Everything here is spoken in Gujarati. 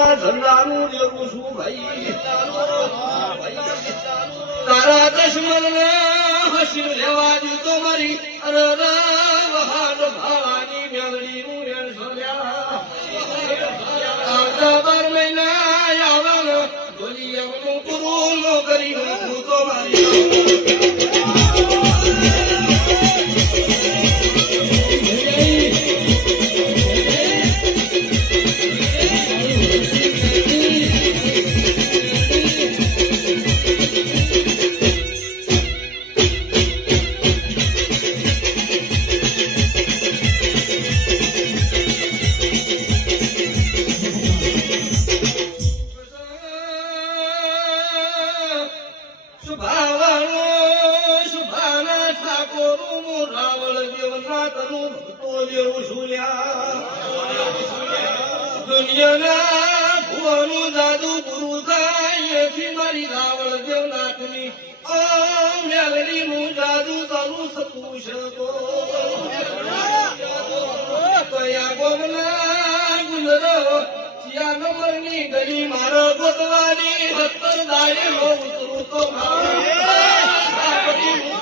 તારા ઝંડાનું જેવું છું ભાઈ તારા દુશ્મનને હસી લેવા દીધો મારી અરે વહાદ ભાવાની મેળડીનું મેળ સોલ્યા આવતા 12 મહિના આવવાનું બોલી એમનું પૂરું કરી હું તો મારી દુનિયાના ભુવાનું જાદુ પૂરું થાય એથી મારી રાવળ દેવનાથની મેલડી નું જાદુ ચાલુ શકું શકો કયા ગોમના ગુંદરો ચિયા નંબરની ગલી મારો ગોતવાની 70 દાડે ઉતરું તો મારી